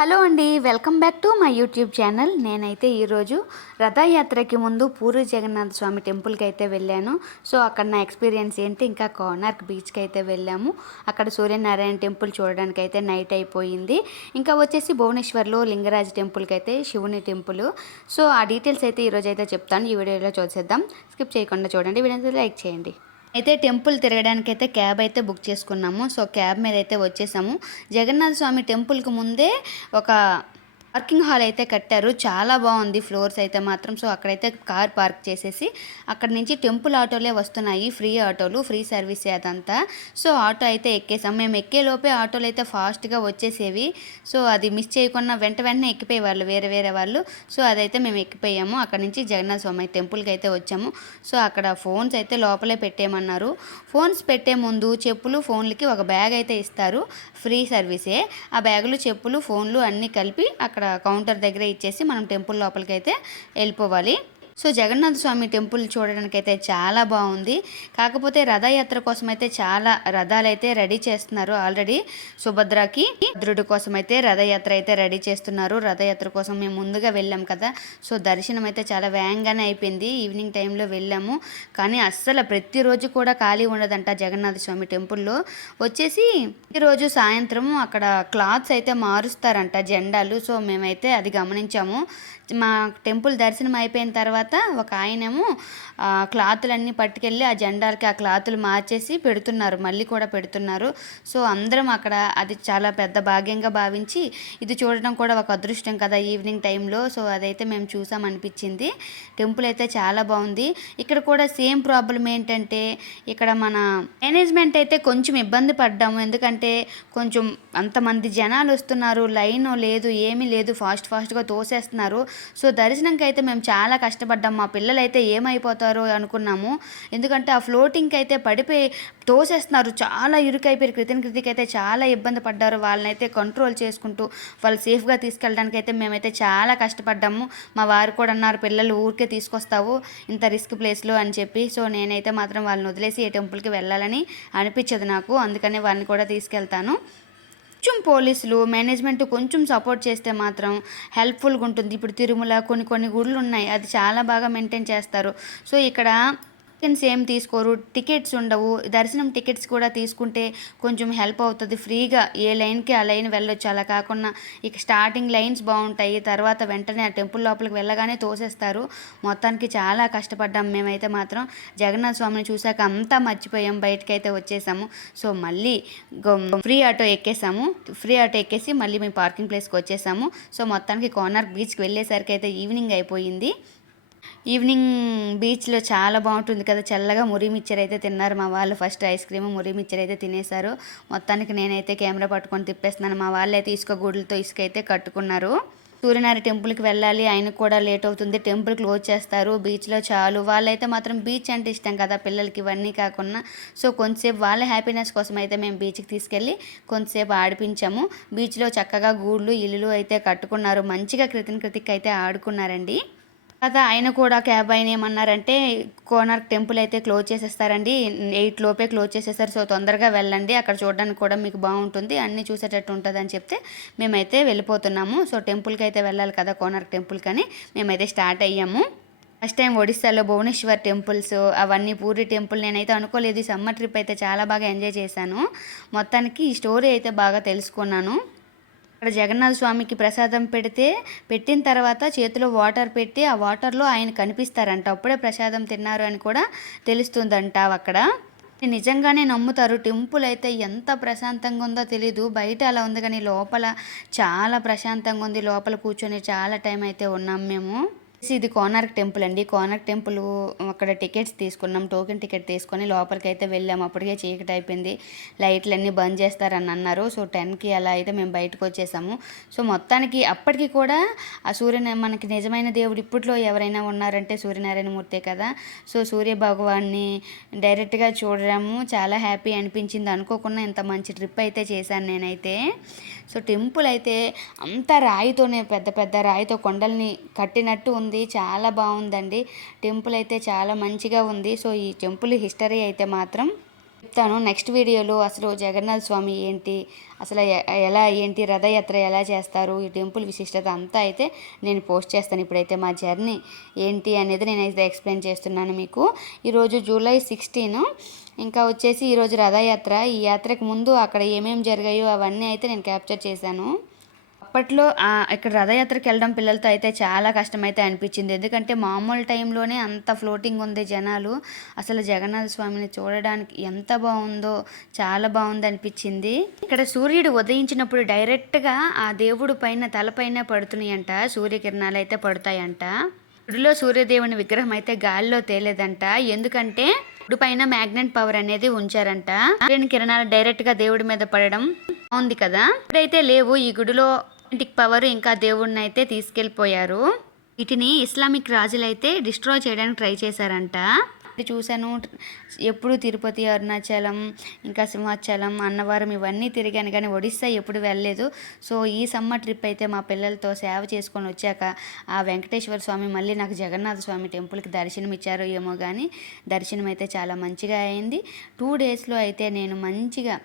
Hello అండి, welcome back to my YouTube channel. నేనైతే ఈరోజు రథయాత్రకి ముందు పూరి జగన్నాథ స్వామి టెంపుల్కి అయితే వెళ్ళాను. సో అక్కడ నా ఎక్స్పీరియన్స్ ఏంటి, ఇంకా కోనార్క్ బీచ్కి అయితే వెళ్ళాము. అక్కడ సూర్యనారాయణ టెంపుల్ చూడడానికి అయితే నైట్ అయిపోయింది. ఇంకా వచ్చేసి భువనేశ్వర్లో లింగరాజ్ టెంపుల్కి అయితే శివుని టెంపుల్. సో ఆ డీటెయిల్స్ అయితే ఈరోజు అయితే చెప్తాను. ఈ వీడియోలో చూసేద్దాం. స్కిప్ చేయకుండా చూడండి, వీడియో లైక్ చేయండి. అయితే టెంపుల్ తిరగడానికి అయితే క్యాబ్ అయితే బుక్ చేసుకున్నాము. సో క్యాబ్ మీద అయితే వచ్చేసాము. జగన్నాథ స్వామి టెంపుల్కి ముందే ఒక పార్కింగ్ హాల్ అయితే కట్టారు. చాలా బాగుంది ఫ్లోర్స్ అయితే మాత్రం. సో అక్కడైతే కార్ పార్క్ చేసేసి అక్కడ నుంచి టెంపుల్ ఆటోలే వస్తున్నాయి, ఫ్రీ ఆటోలు, ఫ్రీ సర్వీస్ అదంతా. సో ఆటో అయితే ఎక్కేసాం. మేము ఎక్కే లోపే ఆటోలు అయితే ఫాస్ట్గా వచ్చేసేవి. సో అది మిస్ చేయకుండా వెంటనే ఎక్కిపోయేవాళ్ళు వేరే వాళ్ళు. సో అదైతే మేము ఎక్కిపోయాము. అక్కడ నుంచి జగన్నాథ స్వామి టెంపుల్కి అయితే వచ్చాము. సో అక్కడ ఫోన్స్ అయితే లోపలే పెట్టేయమన్నారు. ఫోన్స్ పెట్టే ముందు చెప్పులు ఫోన్లకి ఒక బ్యాగ్ అయితే ఇస్తారు, ఫ్రీ సర్వీసే. ఆ బ్యాగులు చెప్పులు ఫోన్లు అన్నీ కలిపి అక్కడ కౌంటర్ దగ్గర ఇచ్చేసి మనం టెంపుల్ లోపలికి అయితే వెళ్ళిపోవాలి. సో జగన్నాథ స్వామి టెంపుల్ చూడడానికి అయితే చాలా బాగుంది. కాకపోతే రథయాత్ర కోసం అయితే చాలా రథాలు అయితే రెడీ చేస్తున్నారు ఆల్రెడీ. సుభద్రకి భద్రుడి కోసం అయితే రథయాత్ర అయితే రెడీ చేస్తున్నారు. రథయాత్ర కోసం మేము ముందుగా వెళ్ళాం కదా. సో దర్శనం అయితే చాలా వేగంగానే అయిపోయింది. ఈవినింగ్ టైంలో వెళ్ళాము. కానీ అస్సలు ప్రతిరోజు కూడా ఖాళీ ఉండదంట జగన్నాథ స్వామి టెంపుల్లో. వచ్చేసి ప్రతిరోజు సాయంత్రం అక్కడ క్లాత్స్ అయితే మారుస్తారంట, జెండాలు. సో మేమైతే అది గమనించాము. మా టెంపుల్ దర్శనం అయిపోయిన తర్వాత ఒక ఆయనేమో క్లాతులన్నీ పట్టుకెళ్ళి ఆ జెండాలకి ఆ క్లాతులు మార్చేసి పెడుతున్నారు, మళ్ళీ కూడా పెడుతున్నారు. సో అందరం అక్కడ అది చాలా పెద్ద భాగ్యంగా భావించి ఇది చూడడం కూడా ఒక అదృష్టం కదా ఈవినింగ్ టైంలో. సో అదైతే మేము చూసామనిపించింది. టెంపుల్ అయితే చాలా బాగుంది. ఇక్కడ కూడా సేమ్ ప్రాబ్లం ఏంటంటే ఇక్కడ మన మేనేజ్మెంట్ అయితే కొంచెం ఇబ్బంది పడ్డాము. ఎందుకంటే కొంచెం అంతమంది జనాలు వస్తున్నారు, లైన్ లేదు, ఏమీ లేదు, ఫాస్ట్గా తోసేస్తున్నారు. సో దర్శనంకి అయితే మేము చాలా కష్టపడ్డాం. మా పిల్లలు అయితే ఏమైపోతారో అనుకున్నాము. ఎందుకంటే ఆ ఫ్లోటింగ్కి అయితే పడిపోయి తోసేస్తున్నారు, చాలా ఇరుకైపోయారు. కృతికి అయితే చాలా ఇబ్బంది పడ్డారు. వాళ్ళనైతే కంట్రోల్ చేసుకుంటూ వాళ్ళు సేఫ్గా తీసుకెళ్ళడానికి అయితే మేమైతే చాలా కష్టపడ్డాము. మా వారు కూడా అన్నారు, పిల్లలు ఊరికే తీసుకొస్తావు ఇంత రిస్క్ ప్లేస్లో అని చెప్పి. సో నేనైతే మాత్రం వాళ్ళని వదిలేసి ఏ టెంపుల్కి వెళ్ళాలని అనిపించదు నాకు. అందుకని వాళ్ళని కూడా తీసుకెళ్తాను. కొంచెం పోలీసులు మేనేజ్మెంట్ కొంచెం సపోర్ట్ చేస్తే మాత్రం హెల్ప్ఫుల్గా ఉంటుంది. ఇప్పుడు తిరుమల కొన్ని గుడులు ఉన్నాయి, అది చాలా బాగా మెయింటైన్ చేస్తారు. సో ఇక్కడ టోకెన్స్ ఏం తీసుకోరు, టికెట్స్ ఉండవు. దర్శనం టికెట్స్ కూడా తీసుకుంటే కొంచెం హెల్ప్ అవుతుంది. ఫ్రీగా ఏ లైన్కి ఆ లైన్ వెళ్ళొచ్చు. అలా కాకుండా ఇక స్టార్టింగ్ లైన్స్ బాగుంటాయి, తర్వాత వెంటనే ఆ టెంపుల్ లోపలికి వెళ్ళగానే తోసేస్తారు. మొత్తానికి చాలా కష్టపడ్డాం మేమైతే మాత్రం. జగన్నాథ స్వామిని చూశాక అంతా మర్చిపోయాం, బయటకు అయితే వచ్చేసాము. సో మళ్ళీ ఫ్రీ ఆటో ఎక్కేసాము. ఫ్రీ ఆటో ఎక్కేసి మళ్ళీ మేము పార్కింగ్ ప్లేస్కి వచ్చేసాము. సో మొత్తానికి కోనార్క్ బీచ్కి వెళ్ళేసరికి అయితే ఈవినింగ్ అయిపోయింది. ఈవినింగ్ బీచ్లో చాలా బాగుంటుంది కదా, చల్లగా మురి మిక్చర్ అయితే తిన్నారు మా వాళ్ళు. ఫస్ట్ ఐస్ క్రీమ్ మురి మిక్చర్ అయితే తినేశారు. మొత్తానికి నేనైతే కెమెరా పట్టుకొని తిప్పేస్తున్నాను. మా వాళ్ళు అయితే ఇసుక గుడ్లతో ఇసుక అయితే కట్టుకున్నారు. సూర్యనారాయణ టెంపుల్కి వెళ్ళాలి, ఆయనకు కూడా లేట్ అవుతుంది, టెంపుల్ క్లోజ్ చేస్తారు. బీచ్లో చాలు వాళ్ళైతే మాత్రం బీచ్ అంటే ఇష్టం కదా పిల్లలకి, ఇవన్నీ కాకుండా. సో కొంతసేపు వాళ్ళ హ్యాపీనెస్ కోసం అయితే మేము బీచ్కి తీసుకెళ్ళి కొంతసేపు ఆడిపించాము. బీచ్లో చక్కగా గూళ్ళు ఇల్లులు అయితే కట్టుకున్నారు. మంచిగా కృతిక్ అయితే ఆడుకున్నారండి. తర్వాత ఆయన కూడా క్యాబ్ ఆయన ఏమన్నారంటే కోనార్క్ టెంపుల్ అయితే క్లోజ్ చేసేస్తారండి, 8 లోపే క్లోజ్ చేసేస్తారు. సో తొందరగా వెళ్ళండి, అక్కడ చూడడానికి కూడా మీకు బాగుంటుంది, అన్నీ చూసేటట్టు ఉంటుంది అని చెప్తే మేమైతే వెళ్ళిపోతున్నాము. సో టెంపుల్కి అయితే వెళ్ళాలి కదా, కోనార్క్ టెంపుల్ కానీ మేమైతే స్టార్ట్ అయ్యాము. ఫస్ట్ టైం ఒడిస్సాలో భువనేశ్వర్ టెంపుల్స్ అవన్నీ, పూరి టెంపుల్ నేనైతే అనుకోలేదు. ఈ సమ్మర్ ట్రిప్ అయితే చాలా బాగా ఎంజాయ్ చేశాను. మొత్తానికి ఈ స్టోరీ అయితే బాగా తెలుసుకున్నాను. అక్కడ జగన్నాథ స్వామికి ప్రసాదం పెట్టిన తర్వాత చేతిలో వాటర్ పెట్టి ఆ వాటర్లో ఆయన కనిపిస్తారంట, అప్పుడే ప్రసాదం తిన్నారు అని కూడా తెలుస్తుందంట అక్కడ. నిజంగానే నమ్ముతారు. టెంపుల్ అయితే ఎంత ప్రశాంతంగా ఉందో తెలీదు, బయట అలా ఉంది కానీ లోపల చాలా ప్రశాంతంగా ఉంది. లోపల కూర్చొని చాలా టైం అయితే ఉన్నాం మేము. ఇది కోనార్క్ టెంపుల్ అండి. కోనార్క్ టెంపుల్ అక్కడ టికెట్స్ తీసుకున్నాం, టోకెన్ టికెట్ తీసుకొని లోపలికి అయితే వెళ్ళాము. అప్పటికే చీకటి అయిపోయింది, లైట్లన్నీ బంద్ చేస్తారని అన్నారు. సో 10కి అలా అయితే మేము బయటకు వచ్చేసాము. సో మొత్తానికి అప్పటికి కూడా ఆ మనకి నిజమైన దేవుడు ఇప్పట్లో ఎవరైనా ఉన్నారంటే సూర్యనారాయణమూర్తే కదా. సో సూర్య భగవాన్ని డైరెక్ట్గా చూడడము చాలా హ్యాపీ అనిపించింది. అనుకోకుండా ఇంత మంచి ట్రిప్ అయితే చేశాను నేనైతే. సో టెంపుల్ అయితే అంతా రాయితోనే, పెద్ద రాయితో కొండల్ని కట్టినట్టు ఉంది, చాలా బాగుందండి. టెంపుల్ అయితే చాలా మంచిగా ఉంది. సో ఈ టెంపుల్ హిస్టరీ అయితే మాత్రం చెప్తాను నెక్స్ట్ వీడియోలో. అసలు జగన్నాథ స్వామి ఏంటి, అసలు ఎలా ఏంటి, రథయాత్ర ఎలా చేస్తారు, ఈ టెంపుల్ విశిష్టత అంతా అయితే నేను పోస్ట్ చేస్తాను. ఇప్పుడైతే మా జర్నీ ఏంటి అనేది నేనైతే ఎక్స్ప్లెయిన్ చేస్తున్నాను మీకు. ఈరోజు జూలై 16. ఇంకా వచ్చేసి ఈరోజు రథయాత్ర. ఈ యాత్రకు ముందు అక్కడ ఏమేమి జరిగాయో అవన్నీ అయితే నేను క్యాప్చర్ చేశాను. అప్పట్లో ఇక్కడ రథయాత్రకి వెళ్ళడం పిల్లలతో అయితే చాలా కష్టమైతే అనిపించింది. ఎందుకంటే మామూలు టైంలోనే అంత ఫ్లోటింగ్ ఉంది జనాలు. అసలు జగన్నాథ స్వామిని చూడడానికి ఎంత బాగుందో, చాలా బాగుంది అనిపించింది. ఇక్కడ సూర్యుడు ఉదయించినప్పుడు డైరెక్ట్గా ఆ దేవుడు పైన తలపైన పడుతున్నాయంట, సూర్యకిరణాలు అయితే పడతాయంట. గుడిలో సూర్యదేవుని విగ్రహం అయితే గాలిలో తేలేదంట. ఎందుకంటే గుడి పైన మ్యాగ్నెట్ పవర్ అనేది ఉంచారంట. సూర్యుని కిరణాలు డైరెక్ట్గా దేవుడి మీద పడడం ఉంది కదా. ఇప్పుడైతే లేవు ఈ గుడిలో. పవర్ ఇంకా దేవుడిని అయితే తీసుకెళ్ళిపోయారు. వీటిని ఇస్లామిక్ రాజులు అయితే డిస్ట్రాయ్ చేయడానికి ట్రై చేశారంట. చూశాను. ఎప్పుడు తిరుపతి, అరుణాచలం, ఇంకా సింహాచలం, అన్నవరం ఇవన్నీ తిరిగాను కానీ ఒడిస్సా ఎప్పుడు వెళ్ళలేదు. సో ఈ సమ్మర్ ట్రిప్ అయితే మా పిల్లలతో సేవ చేసుకొని వచ్చాక ఆ వెంకటేశ్వర స్వామి మళ్ళీ నాకు జగన్నాథ స్వామి టెంపుల్కి దర్శనం ఇచ్చారో ఏమో కానీ దర్శనం అయితే చాలా మంచిగా అయింది. 2 డేస్లో అయితే నేను మంచిగా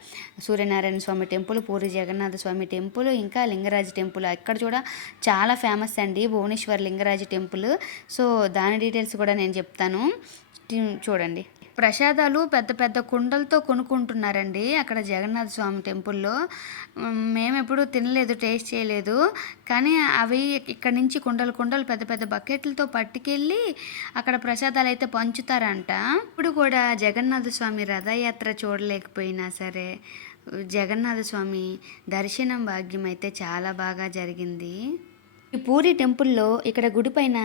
సూర్యనారాయణ స్వామి టెంపుల్, పూరి జగన్నాథ స్వామి టెంపుల్, ఇంకా లింగరాజు టెంపుల్ అక్కడ కూడా చాలా ఫేమస్ అండి, భువనేశ్వర్ లింగరాజు టెంపుల్. సో దాని డీటెయిల్స్ కూడా నేను చెప్తాను, చూడండి. ప్రసాదాలు పెద్ద పెద్ద కుండలతో కొనుక్కుంటున్నారండి అక్కడ జగన్నాథ స్వామి టెంపుల్లో. మేము ఎప్పుడూ తినలేదు, టేస్ట్ చేయలేదు. కానీ అవి ఇక్కడ నుంచి కుండలు పెద్ద పెద్ద బకెట్లతో పట్టుకెళ్ళి అక్కడ ప్రసాదాలు అయితే పంచుతారంట. ఇప్పుడు కూడా జగన్నాథ స్వామి రథయాత్ర చూడలేకపోయినా సరే జగన్నాథ స్వామి దర్శనం భాగ్యం అయితే చాలా బాగా జరిగింది. ఈ పూరి టెంపుల్లో ఇక్కడ గుడి పైన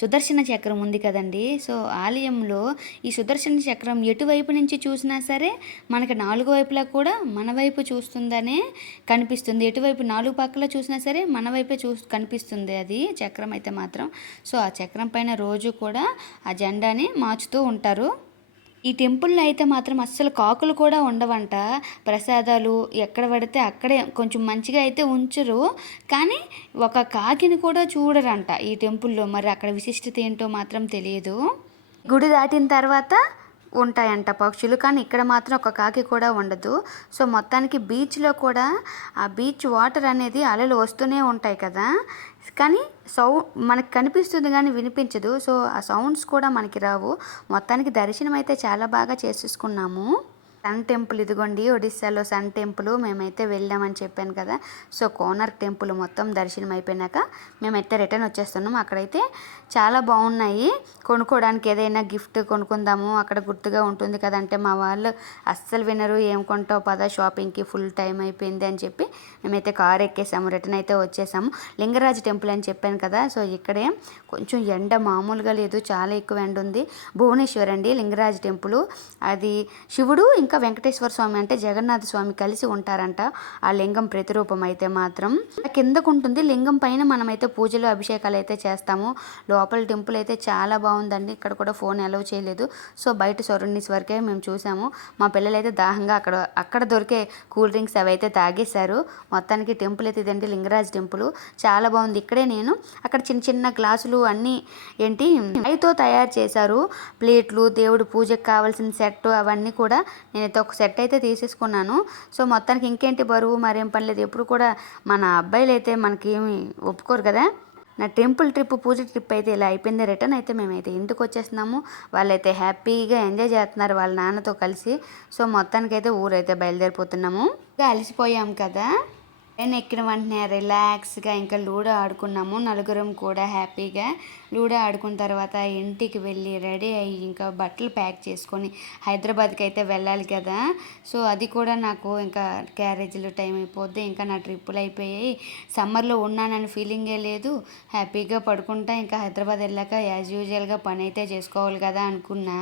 సుదర్శన చక్రం ఉంది కదండి. సో ఆలయంలో ఈ సుదర్శన చక్రం ఎటువైపు నుంచి చూసినా సరే మనకి 4 వైపులా కూడా మన వైపు చూస్తుందనే కనిపిస్తుంది. ఎటువైపు 4 పక్కల చూసినా సరే మన వైపే కనిపిస్తుంది అది చక్రం అయితే మాత్రం. సో ఆ చక్రం పైన రోజు కూడా ఆ జెండాని మార్చుతూ ఉంటారు. ఈ టెంపుల్లో అయితే మాత్రం అస్సలు కాకులు కూడా ఉండవంట. ప్రసాదాలు ఎక్కడ పడితే అక్కడే కొంచెం మంచిగా అయితే ఉంచరు, కానీ ఒక కాకిని కూడా చూడరంట ఈ టెంపుల్లో. మరి అక్కడ విశిష్టత ఏంటో మాత్రం తెలియదు. గుడి దాటిన తర్వాత ఉంటాయంట పక్షులు, కానీ ఇక్కడ మాత్రం ఒక కాకి కూడా ఉండదు. సో మొత్తానికి బీచ్లో కూడా ఆ బీచ్ వాటర్ అనేది అలలు వస్తూనే ఉంటాయి కదా, కానీ మనకు కనిపిస్తుంది కానీ వినిపించదు. సో ఆ సౌండ్స్ కూడా మనకి రావు. మొత్తానికి దర్శనం అయితే చాలా బాగా చేసేసుకున్నాము. సన్ టెంపుల్ ఇదిగోండి, ఒడిస్సాలో సన్ టెంపుల్ మేమైతే వెళ్ళామని చెప్పాను కదా. సో కోనార్క్ టెంపుల్ మొత్తం దర్శనం అయిపోయినాక మేమైతే రిటర్న్ వచ్చేస్తున్నాం. అక్కడైతే చాలా బాగున్నాయి, కొనుక్కోవడానికి ఏదైనా గిఫ్ట్ కొనుక్కుందాము అక్కడ గుర్తుగా ఉంటుంది కదంటే మా వాళ్ళు అస్సలు వినరు. ఏం కొంటావు పద షాపింగ్కి, ఫుల్ టైం అయిపోయింది అని చెప్పి మేమైతే కార్ ఎక్కేసాము, రిటర్న్ అయితే వచ్చేసాము. లింగరాజు టెంపుల్ అని చెప్పాను కదా. సో ఇక్కడే కొంచెం ఎండ మామూలుగా లేదు, చాలా ఎక్కువ ఎండ ఉంది. భువనేశ్వర్ అండి లింగరాజు టెంపుల్. అది శివుడు ఇంకా వెంకటేశ్వర స్వామి అంటే జగన్నాథ స్వామి కలిసి ఉంటారంట. ఆ లింగం ప్రతిరూపం అయితే మాత్రం కిందకు ఉంటుంది. లింగం పైన మనమైతే పూజలు అభిషేకాలు అయితే చేస్తాము. లోపల టెంపుల్ అయితే చాలా బాగుందండి. ఇక్కడ కూడా ఫోన్ అలౌ చేయలేదు. సో బయట సొరండీస్ వరకే మేము చూసాము. మా పిల్లలు అయితే దాహంగా అక్కడ దొరికే కూల్ డ్రింక్స్ అవి అయితే తాగేశారు. మొత్తానికి టెంపుల్ అయితే ఇదండి లింగరాజ్ టెంపుల్, చాలా బాగుంది. ఇక్కడే నేను అక్కడ చిన్న చిన్న గ్లాసులు అన్నీ ఏంటి రాయితో తయారు చేశారు, ప్లేట్లు, దేవుడు పూజకు కావాల్సిన సెట్ అవన్నీ కూడా నేనైతే ఒక సెట్ అయితే తీసేసుకున్నాను. సో మొత్తానికి ఇంకేంటి బరువు మరేం పని లేదు. ఎప్పుడు కూడా మన అబ్బాయిలు అయితే మనకి ఏమి ఒప్పుకోరు కదా. నా టెంపుల్ ట్రిప్, పూజ ట్రిప్ అయితే ఇలా అయిపోయింది. రిటర్న్ అయితే మేమైతే ఇంటికి వచ్చేస్తున్నాము. వాళ్ళైతే హ్యాపీగా ఎంజాయ్ చేస్తున్నారు వాళ్ళ నాన్నతో కలిసి. సో మొత్తానికైతే ఊరైతే బయలుదేరిపోతున్నాము. అలసిపోయాం కదా, ట్రైన్ ఎక్కిన వెంటనే రిలాక్స్గా ఇంకా లూడో ఆడుకున్నాము. నలుగురం కూడా హ్యాపీగా లూడో ఆడుకున్న తర్వాత ఇంటికి వెళ్ళి రెడీ అయ్యి ఇంకా బట్టలు ప్యాక్ చేసుకొని హైదరాబాద్కి అయితే వెళ్ళాలి కదా. సో అది కూడా నాకు ఇంకా క్యారేజీలు టైం అయిపోద్ది. ఇంకా నా ట్రిప్పులు అయిపోయాయి. సమ్మర్లో ఉన్నానని ఫీలింగే లేదు. హ్యాపీగా పడుకుంటా. ఇంకా హైదరాబాద్ వెళ్ళాక యాజ్ యూజువల్గా పని అయితే చేసుకోవాలి కదా అనుకున్నా.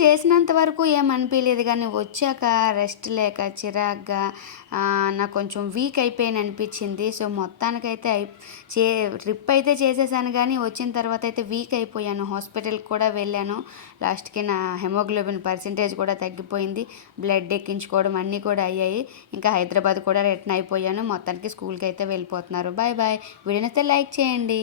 చేసినంత వరకు ఏమనిపించలేదు, కానీ వచ్చాక రెస్ట్ లేక చిరాగ్గా నాకు కొంచెం వీక్ అయిపోయాను అనిపించింది. సో మొత్తానికైతే ట్రిప్ అయితే చేసేసాను, కానీ వచ్చిన తర్వాత అయితే వీక్ అయిపోయాను. హాస్పిటల్కి కూడా వెళ్ళాను. లాస్ట్కి నా హెమోగ్లోబిన్ పర్సెంటేజ్ కూడా తగ్గిపోయింది. బ్లడ్ ఎక్కించుకోవడం అన్నీ కూడా అయ్యాయి. ఇంకా హైదరాబాద్ కూడా రిటర్న్ అయిపోయాను. మొత్తానికి స్కూల్కి అయితే వెళ్ళిపోతున్నారు. Bye bye. వీడియోనైతే లైక్ చేయండి.